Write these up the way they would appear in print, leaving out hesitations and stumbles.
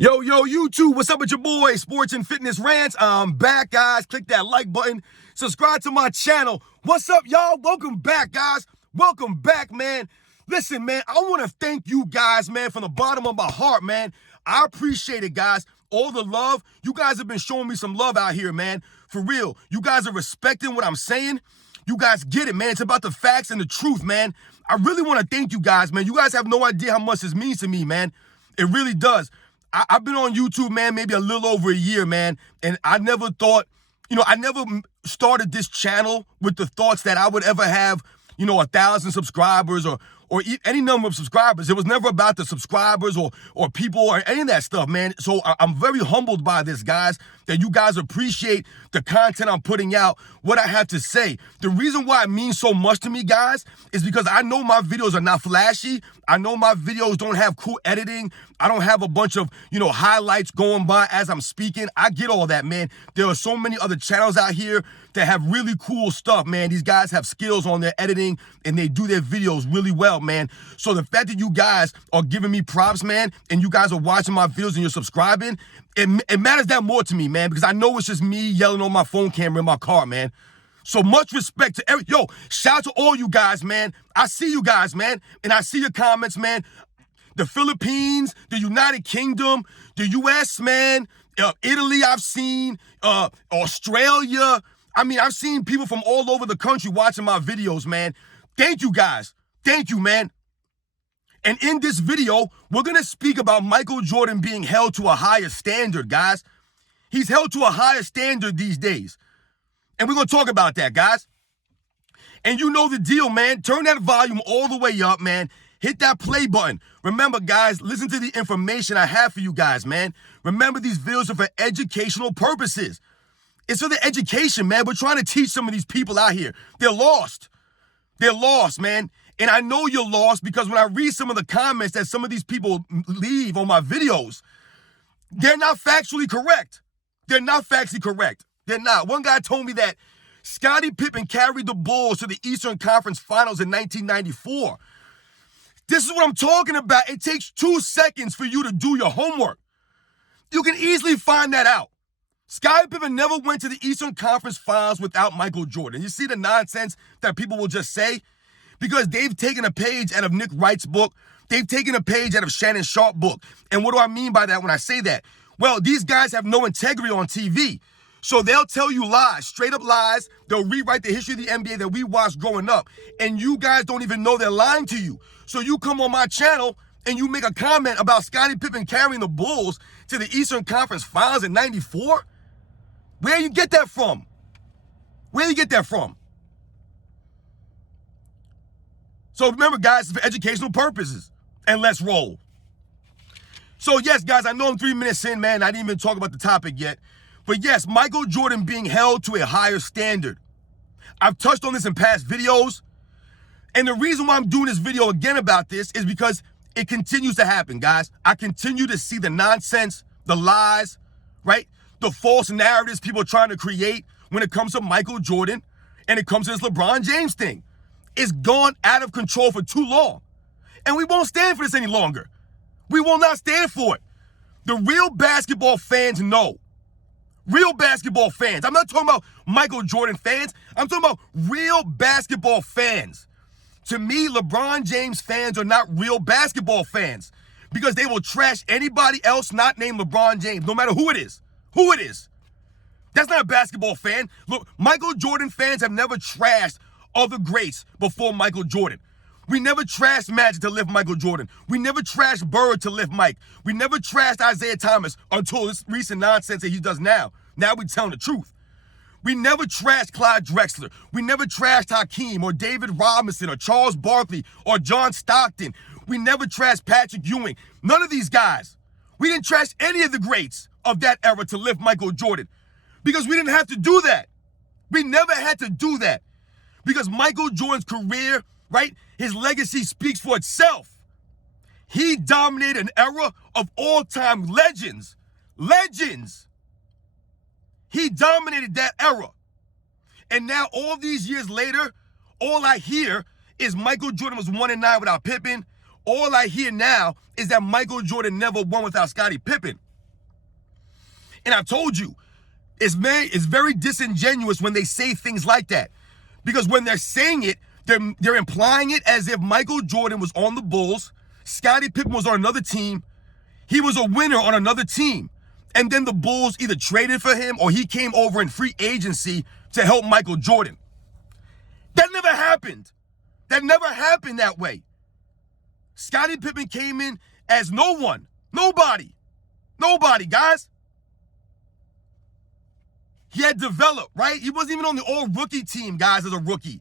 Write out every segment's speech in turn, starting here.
Yo, YouTube, what's up with your boy, Sports and Fitness Rants? I'm back, guys. Click that like button. Subscribe to my channel. What's up, y'all? Welcome back, guys. Welcome back, man. Listen, man, I want to thank you guys, man, from the bottom of my heart, man. I appreciate it, guys. All the love. You guys have been showing me some love out here, man. For real. You guys are respecting what I'm saying. You guys get it, man. It's about the facts and the truth, man. I really want to thank you guys, man. You guys have no idea how much this means to me, man. It really does. I've been on YouTube, man, maybe a little over a year, man, and I never thought, I never started this channel with the thoughts that I would ever have, 1,000 subscribers or any number of subscribers. It was never about the subscribers or people or any of that stuff, man. So I'm very humbled by this, guys, that you guys appreciate the content I'm putting out, what I have to say. The reason why it means so much to me, guys, is because I know my videos are not flashy. I know my videos don't have cool editing. I don't have a bunch of, highlights going by as I'm speaking. I get all that, man. There are so many other channels out here that have really cool stuff, man. These guys have skills on their editing and they do their videos really well, man. So the fact that you guys are giving me props, man, and you guys are watching my videos and you're subscribing, it matters that more to me, man, because I know it's just me yelling on my phone camera in my car, man. So much respect to shout out to all you guys, man. I see you guys, man, and I see your comments, man. The Philippines, the United Kingdom, the U.S., man, Italy I've seen, Australia. I mean, I've seen people from all over the country watching my videos, man. Thank you, guys. Thank you, man. And in this video, we're going to speak about Michael Jordan being held to a higher standard, guys. He's held to a higher standard these days. And we're going to talk about that, guys. And you know the deal, man. Turn that volume all the way up, man. Hit that play button. Remember, guys, listen to the information I have for you guys, man. Remember, these videos are for educational purposes. It's for the education, man. We're trying to teach some of these people out here. They're lost. They're lost, man. And I know you're lost because when I read some of the comments that some of these people leave on my videos, they're not factually correct. They're not factually correct. They're not. One guy told me that Scottie Pippen carried the Bulls to the Eastern Conference Finals in 1994. This is what I'm talking about. It takes 2 seconds for you to do your homework. You can easily find that out. Scottie Pippen never went to the Eastern Conference Finals without Michael Jordan. You see the nonsense that people will just say? Because they've taken a page out of Nick Wright's book. They've taken a page out of Shannon Sharp's book. And what do I mean by that when I say that? Well, these guys have no integrity on TV. So they'll tell you lies, straight up lies. They'll rewrite the history of the NBA that we watched growing up. And you guys don't even know they're lying to you. So you come on my channel and you make a comment about Scottie Pippen carrying the Bulls to the Eastern Conference Finals in 94? Where you get that from? Where you get that from? So remember, guys, it's for educational purposes. And let's roll. So yes, guys, I know I'm 3 minutes in, man. I didn't even talk about the topic yet. But yes, Michael Jordan being held to a higher standard. I've touched on this in past videos. And the reason why I'm doing this video again about this is because it continues to happen, guys. I continue to see the nonsense, the lies, right? The false narratives people are trying to create when it comes to Michael Jordan and it comes to this LeBron James thing. It's gone out of control for too long. And we won't stand for this any longer. We will not stand for it. The real basketball fans know. Real basketball fans. I'm not talking about Michael Jordan fans. I'm talking about real basketball fans. To me, LeBron James fans are not real basketball fans because they will trash anybody else not named LeBron James, no matter who it is. Who it is. That's not a basketball fan. Look, Michael Jordan fans have never trashed other greats before Michael Jordan. We never trashed Magic to lift Michael Jordan. We never trashed Bird to lift Mike. We never trashed Isaiah Thomas until this recent nonsense that he does now. Now we're telling the truth. We never trashed Clyde Drexler. We never trashed Hakeem or David Robinson or Charles Barkley or John Stockton. We never trashed Patrick Ewing. None of these guys. We didn't trash any of the greats of that era to lift Michael Jordan because we didn't have to do that. We never had to do that because Michael Jordan's career, right, his legacy speaks for itself. He dominated an era of all-time legends. Legends. He dominated that era. And now all these years later, all I hear is Michael Jordan was 1-9 without Pippen. All I hear now is that Michael Jordan never won without Scottie Pippen. And I've told you, it's very disingenuous when they say things like that. Because when they're saying it, they're implying it as if Michael Jordan was on the Bulls, Scottie Pippen was on another team, he was a winner on another team, and then the Bulls either traded for him or he came over in free agency to help Michael Jordan. That never happened. That never happened that way. Scottie Pippen came in as no one. Nobody. Nobody, guys. He had developed, right? He wasn't even on the all-rookie team, guys, as a rookie.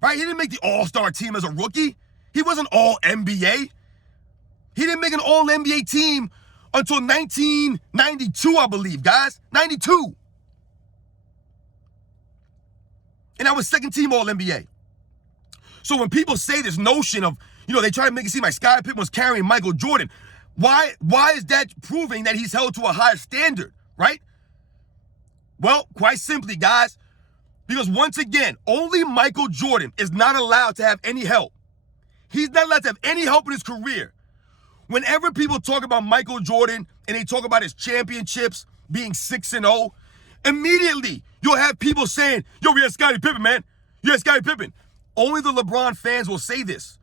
Right? He didn't make the all-star team as a rookie. He wasn't all-NBA. He didn't make an all-NBA team until 1992, I believe, guys. 92. And I was second team all-NBA. So when people say this notion of, they try to make it seem like Scottie Pippen was carrying Michael Jordan, why is that proving that he's held to a higher standard, right? Well, quite simply, guys, because once again, only Michael Jordan is not allowed to have any help. He's not allowed to have any help in his career. Whenever people talk about Michael Jordan and they talk about his championships being 6-0, immediately you'll have people saying, yo, we had Scottie Pippen, man. You had Scottie Pippen. Only the LeBron fans will say this,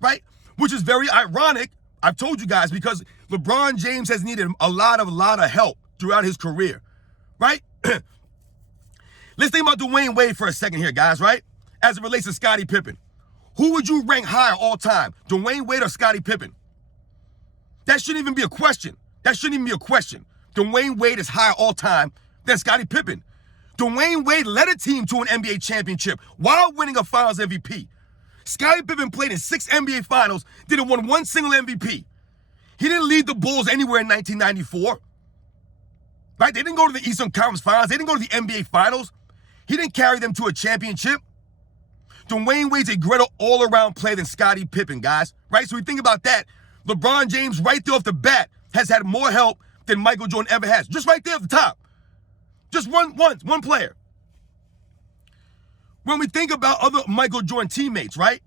right? Which is very ironic, I've told you guys, because LeBron James has needed a lot of help throughout his career, right? Let's think about Dwayne Wade for a second here, guys, right? As it relates to Scottie Pippen. Who would you rank higher all time, Dwayne Wade or Scottie Pippen? That shouldn't even be a question. Dwayne Wade is higher all time than Scottie Pippen. Dwayne Wade led a team to an NBA championship while winning a Finals MVP. Scottie Pippen played in 6 NBA Finals, didn't win one single MVP. He didn't lead the Bulls anywhere in 1994. Right? They didn't go to the Eastern Conference Finals. They didn't go to the NBA Finals. He didn't carry them to a championship. Dwayne Wade's a greater all-around player than Scottie Pippen, guys. Right? So we think about that. LeBron James, right there off the bat, has had more help than Michael Jordan ever has. Just right there at the top. Just one player. When we think about other Michael Jordan teammates, right?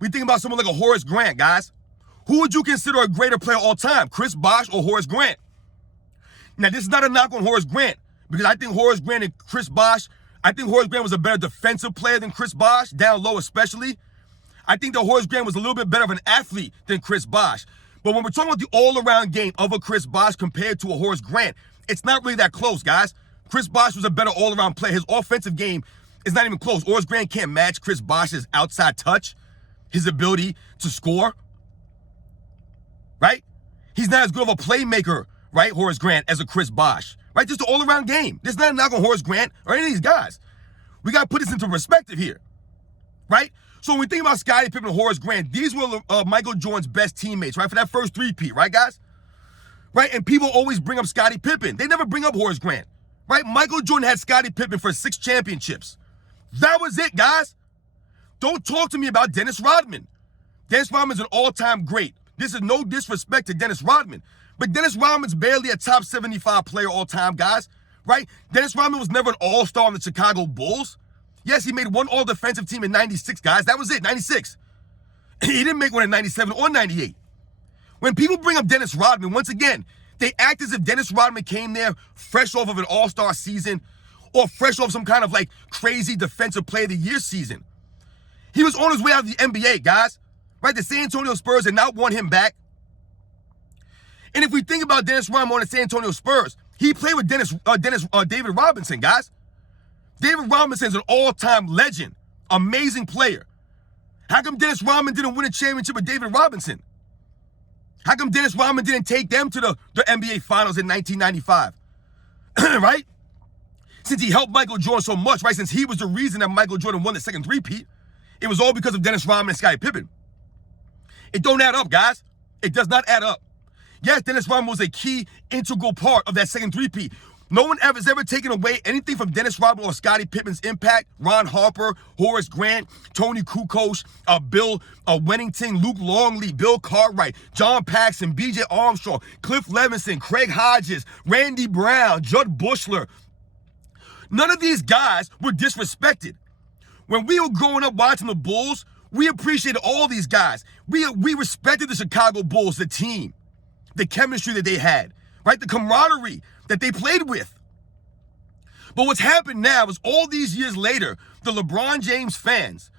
We think about someone like a Horace Grant, guys. Who would you consider a greater player all time, Chris Bosh or Horace Grant? Now, this is not a knock on Horace Grant, because I think Horace Grant and Chris Bosh, I think Horace Grant was a better defensive player than Chris Bosh, down low especially. I think that Horace Grant was a little bit better of an athlete than Chris Bosh. But when we're talking about the all-around game of a Chris Bosh compared to a Horace Grant, it's not really that close, guys. Chris Bosh was a better all-around player. His offensive game is not even close. Horace Grant can't match Chris Bosh's outside touch, his ability to score, right? He's not as good of a playmaker, right, Horace Grant, as a Chris Bosh, right? Just an all-around game. This is not a knock on Horace Grant or any of these guys. We got to put this into perspective here, right? So when we think about Scottie Pippen and Horace Grant, these were Michael Jordan's best teammates, right, for that first three-peat, right, guys? Right? And people always bring up Scottie Pippen. They never bring up Horace Grant, right? Michael Jordan had Scottie Pippen for 6 championships. That was it, guys. Don't talk to me about Dennis Rodman. Dennis Rodman's an all-time great. This is no disrespect to Dennis Rodman, but Dennis Rodman's barely a top 75 player all time, guys, right? Dennis Rodman was never an all-star on the Chicago Bulls. Yes, he made one all-defensive team in 96, guys. That was it, 96. He didn't make one in 97 or 98. When people bring up Dennis Rodman, once again, they act as if Dennis Rodman came there fresh off of an all-star season or fresh off some kind of like crazy defensive player of the year season. He was on his way out of the NBA, guys, right? The San Antonio Spurs had not won him back. And if we think about Dennis Rodman on the San Antonio Spurs, he played with David Robinson, guys. David Robinson's an all-time legend, amazing player. How come Dennis Rodman didn't win a championship with David Robinson? How come Dennis Rodman didn't take them to the NBA Finals in 1995? Right? Since he helped Michael Jordan so much, right? Since he was the reason that Michael Jordan won the second three-peat, it was all because of Dennis Rodman and Scottie Pippen. It don't add up, guys. It does not add up. Yes, Dennis Rodman was a key, integral part of that second three-peat. No one has ever taken away anything from Dennis Rodman or Scottie Pippen's impact. Ron Harper, Horace Grant, Tony Kukoc, Bill Wennington, Luke Longley, Bill Cartwright, John Paxson, B.J. Armstrong, Cliff Levinson, Craig Hodges, Randy Brown, Judd Bushler. None of these guys were disrespected. When we were growing up watching the Bulls, we appreciated all these guys. We respected the Chicago Bulls, the team, the chemistry that they had, right? The camaraderie that they played with. But what's happened now is all these years later, the LeBron James fans,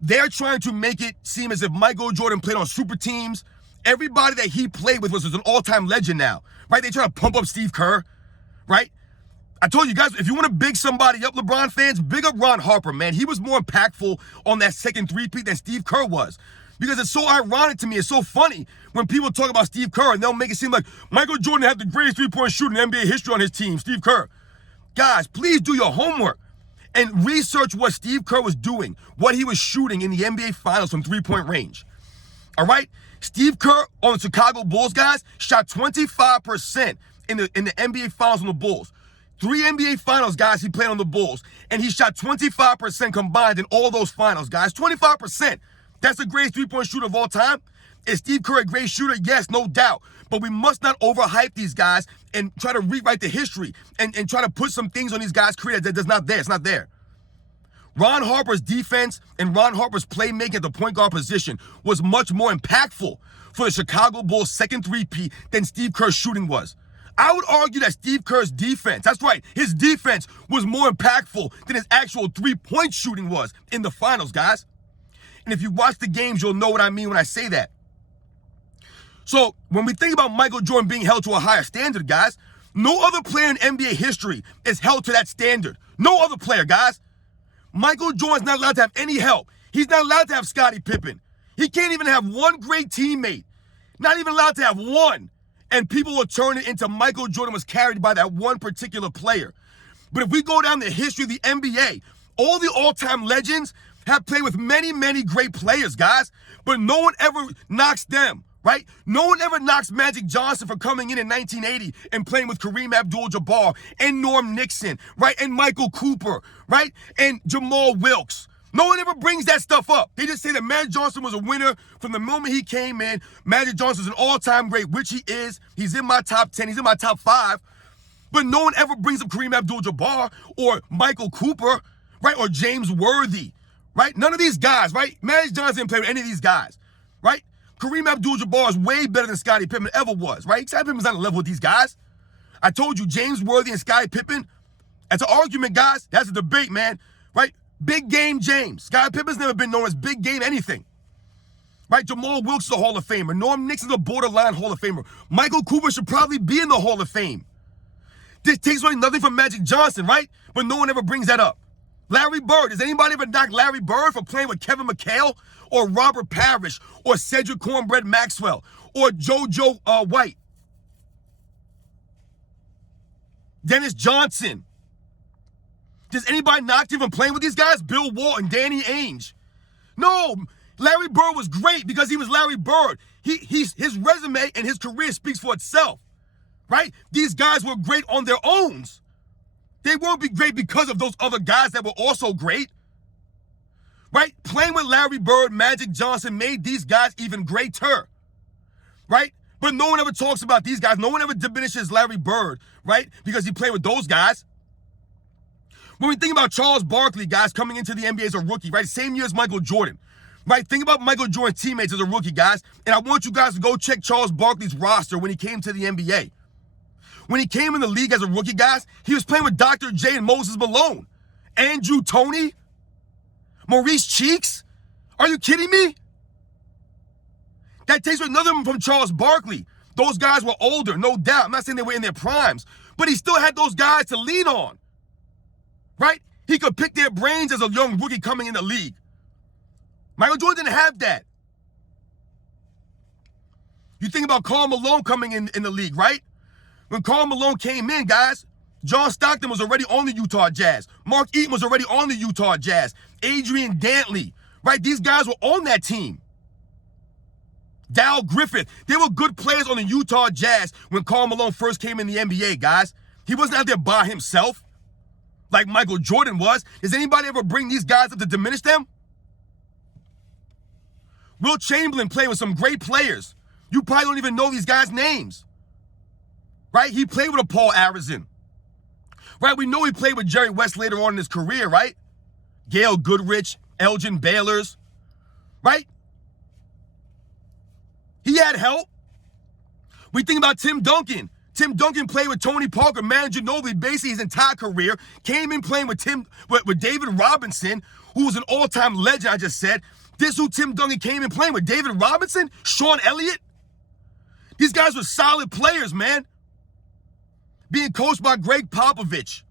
they're trying to make it seem as if Michael Jordan played on super teams. Everybody that he played with was an all-time legend now, right? They try to pump up Steve Kerr, right? I told you guys, if you want to big somebody up, LeBron fans, big up Ron Harper, man. He was more impactful on that second three-peat than Steve Kerr was. Because it's so ironic to me, it's so funny when people talk about Steve Kerr and they'll make it seem like Michael Jordan had the greatest three-point shooter in NBA history on his team, Steve Kerr. Guys, please do your homework and research what Steve Kerr was doing, what he was shooting in the NBA Finals from three-point range. All right? Steve Kerr on the Chicago Bulls, guys, shot 25% in the NBA Finals on the Bulls. 3 NBA Finals, guys, he played on the Bulls, and he shot 25% combined in all those finals, guys. 25%. That's the greatest three-point shooter of all time. Is Steve Kerr a great shooter? Yes, no doubt. But we must not overhype these guys and try to rewrite the history and try to put some things on these guys' career that's not there. It's not there. Ron Harper's defense and Ron Harper's playmaking at the point guard position was much more impactful for the Chicago Bulls' second three-peat than Steve Kerr's shooting was. I would argue that Steve Kerr's defense, that's right, his defense was more impactful than his actual three-point shooting was in the finals, guys. And if you watch the games, you'll know what I mean when I say that. So when we think about Michael Jordan being held to a higher standard, guys, no other player in NBA history is held to that standard. No other player, guys. Michael Jordan's not allowed to have any help. He's not allowed to have Scottie Pippen. He can't even have one great teammate. Not even allowed to have one. And people will turn it into Michael Jordan was carried by that one particular player. But if we go down the history of the NBA, all the all-time legends have played with many, many great players, guys. But no one ever knocks them, right? No one ever knocks Magic Johnson for coming in 1980 and playing with Kareem Abdul-Jabbar and Norm Nixon, right? And Michael Cooper, right? And Jamal Wilkes. No one ever brings that stuff up. They just say that Magic Johnson was a winner from the moment he came in. Magic Johnson's an all-time great, which he is. He's in my top 10. He's in my top 5. But no one ever brings up Kareem Abdul-Jabbar or Michael Cooper, right? Or James Worthy, right? None of these guys, right? Magic Johnson didn't play with any of these guys, right? Kareem Abdul-Jabbar is way better than Scottie Pippen ever was, right? Scottie Pippen's not on a level with these guys. I told you, James Worthy and Scottie Pippen, that's an argument, guys. That's a debate, man, right? Big game James. Scottie Pippen's never been known as big game anything. Right? Jamal Wilkes is a Hall of Famer. Norm Nixon's a borderline Hall of Famer. Michael Cooper should probably be in the Hall of Fame. This takes away nothing from Magic Johnson, right? But no one ever brings that up. Larry Bird. Does anybody ever knock Larry Bird for playing with Kevin McHale or Robert Parrish or Cedric Cornbread Maxwell or JoJo White? Dennis Johnson. Does anybody knock him from playing with these guys? Bill Walton, Danny Ainge. No, Larry Bird was great because he was Larry Bird. His resume and his career speaks for itself, right? These guys were great on their own. They won't be great because of those other guys that were also great, right? Playing with Larry Bird, Magic Johnson made these guys even greater, right? But no one ever talks about these guys. No one ever diminishes Larry Bird, right? Because he played with those guys. When we think about Charles Barkley, guys, coming into the NBA as a rookie, right? Same year as Michael Jordan, right? Think about Michael Jordan's teammates as a rookie, guys. And I want you guys to go check Charles Barkley's roster when he came to the NBA. When he came in the league as a rookie, guys, he was playing with Dr. J and Moses Malone. Andrew Toney? Maurice Cheeks? Are you kidding me? That takes another one from Charles Barkley. Those guys were older, no doubt. I'm not saying they were in their primes, but he still had those guys to lean on. Right? He could pick their brains as a young rookie coming in the league. Michael Jordan didn't have that. You think about Karl Malone coming in the league, right? When Karl Malone came in, guys, John Stockton was already on the Utah Jazz. Mark Eaton was already on the Utah Jazz. Adrian Dantley, right? These guys were on that team. Dal Griffith. They were good players on the Utah Jazz when Karl Malone first came in the NBA, guys. He wasn't out there by himself like Michael Jordan was. Does anybody ever bring these guys up to diminish them? Will Chamberlain played with some great players. You probably don't even know these guys' names. Right? He played with a Paul Arizin. Right? We know he played with Jerry West later on in his career, right? Gail Goodrich, Elgin Baylor's. Right? He had help. We think about Tim Duncan. Tim Duncan played with Tony Parker, Manu Ginobili, basically his entire career. Came in playing with David Robinson, who was an all-time legend, I just said. This is who Tim Duncan came in playing with. David Robinson, Sean Elliott. These guys were solid players, man. Being coached by Greg Popovich.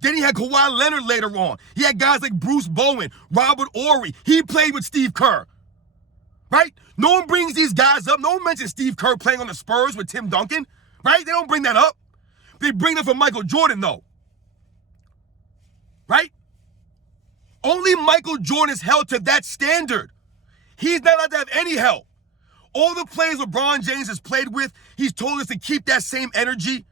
Then he had Kawhi Leonard later on. He had guys like Bruce Bowen, Robert Horry. He played with Steve Kerr. Right? No one brings these guys up. No one mentions Steve Kerr playing on the Spurs with Tim Duncan. Right? They don't bring that up. They bring it for Michael Jordan, though. Right? Only Michael Jordan is held to that standard. He's not allowed to have any help. All the players LeBron James has played with, he's told us to keep that same energy.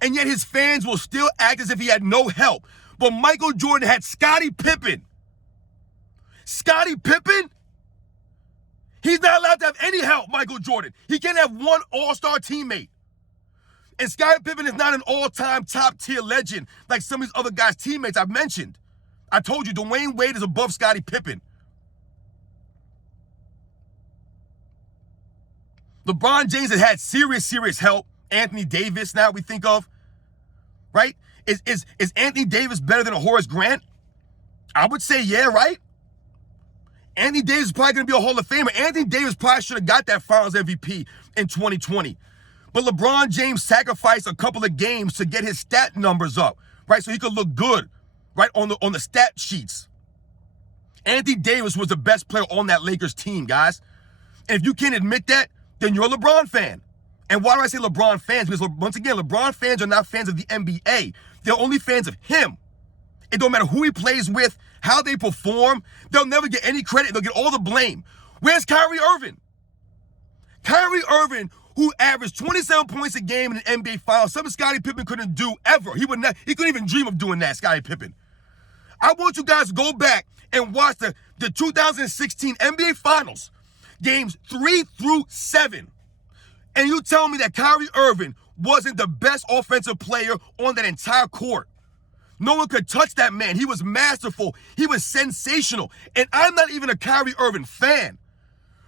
And yet his fans will still act as if he had no help. But Michael Jordan had Scottie Pippen. Scottie Pippen? He's not allowed to have any help, Michael Jordan. He can't have one all-star teammate. And Scottie Pippen is not an all-time top-tier legend like some of these other guys' teammates I've mentioned. I told you, Dwayne Wade is above Scottie Pippen. LeBron James has had serious help. Anthony Davis, now we think of, right? Is Anthony Davis better than a Horace Grant? I would say yeah, right? Anthony Davis is probably going to be a Hall of Famer. Anthony Davis probably should have got that Finals MVP in 2020. But LeBron James sacrificed a couple of games to get his stat numbers up, right? So he could look good, right, on the stat sheets. Anthony Davis was the best player on that Lakers team, guys. And if you can't admit that, then you're a LeBron fan. And why do I say LeBron fans? Because once again, LeBron fans are not fans of the NBA. They're only fans of him. It don't matter who he plays with, how they perform. They'll never get any credit. They'll get all the blame. Where's Kyrie Irving? Kyrie Irving, who averaged 27 points a game in an NBA Finals, something Scottie Pippen couldn't do ever. He couldn't even dream of doing that, Scottie Pippen. I want you guys to go back and watch the 2016 NBA Finals, games 3 through 7. And you tell me that Kyrie Irving wasn't the best offensive player on that entire court. No one could touch that man. He was masterful. He was sensational. And I'm not even a Kyrie Irving fan.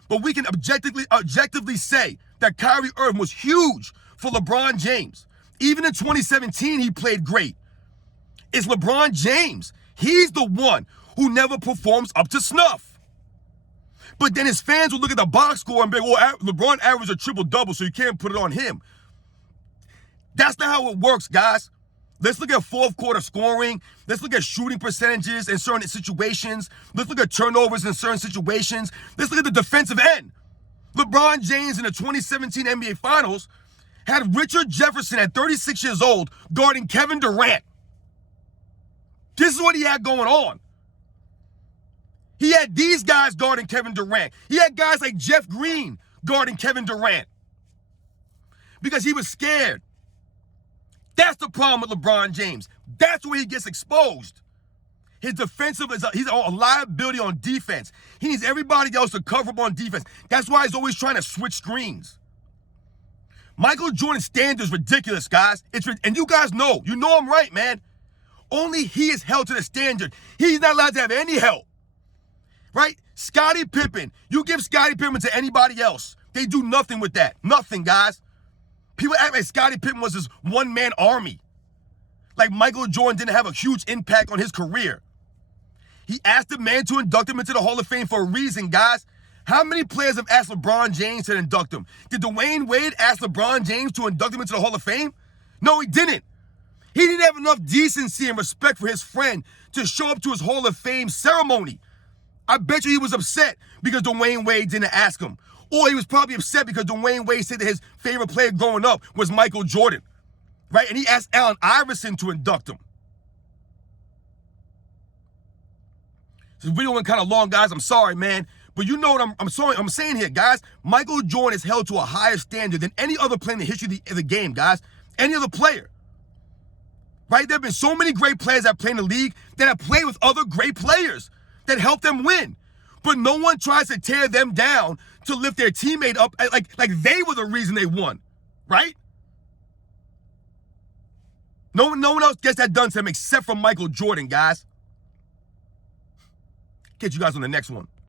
But we can objectively say that Kyrie Irving was huge for LeBron James. Even in 2017, he played great. It's LeBron James. He's the one who never performs up to snuff. But then his fans will look at the box score and be like, well, LeBron averaged a triple-double, so you can't put it on him. That's not how it works, guys. Let's look at fourth quarter scoring. Let's look at shooting percentages in certain situations. Let's look at turnovers in certain situations. Let's look at the defensive end. LeBron James in the 2017 NBA Finals had Richard Jefferson at 36 years old guarding Kevin Durant. This is what he had going on. He had these guys guarding Kevin Durant. He had guys like Jeff Green guarding Kevin Durant because he was scared. That's the problem with LeBron James. That's where he gets exposed. His defensive he's a liability on defense. He needs everybody else to cover up on defense. That's why he's always trying to switch screens. Michael Jordan's standard is ridiculous, guys. And you guys know. You know I'm right, man. Only he is held to the standard. He's not allowed to have any help. Right? Scottie Pippen. You give Scottie Pippen to anybody else. They do nothing with that. Nothing, guys. People act like Scottie Pippen was this one-man army. Like Michael Jordan didn't have a huge impact on his career. He asked the man to induct him into the Hall of Fame for a reason, guys. How many players have asked LeBron James to induct him? Did Dwayne Wade ask LeBron James to induct him into the Hall of Fame? No, he didn't. He didn't have enough decency and respect for his friend to show up to his Hall of Fame ceremony. I bet you he was upset because Dwayne Wade didn't ask him. Or he was probably upset because Dwayne Wade said that his favorite player growing up was Michael Jordan. Right? And he asked Allen Iverson to induct him. This video went kind of long, guys. I'm sorry, man. But you know what I'm saying here, guys. Michael Jordan is held to a higher standard than any other player in the history of the game, guys. Any other player. Right? There have been so many great players that play in the league that have played with other great players that helped them win. But no one tries to tear them down to lift their teammate up like they were the reason they won. Right? No one else gets that done to them except for Michael Jordan, guys. Catch you guys on the next one.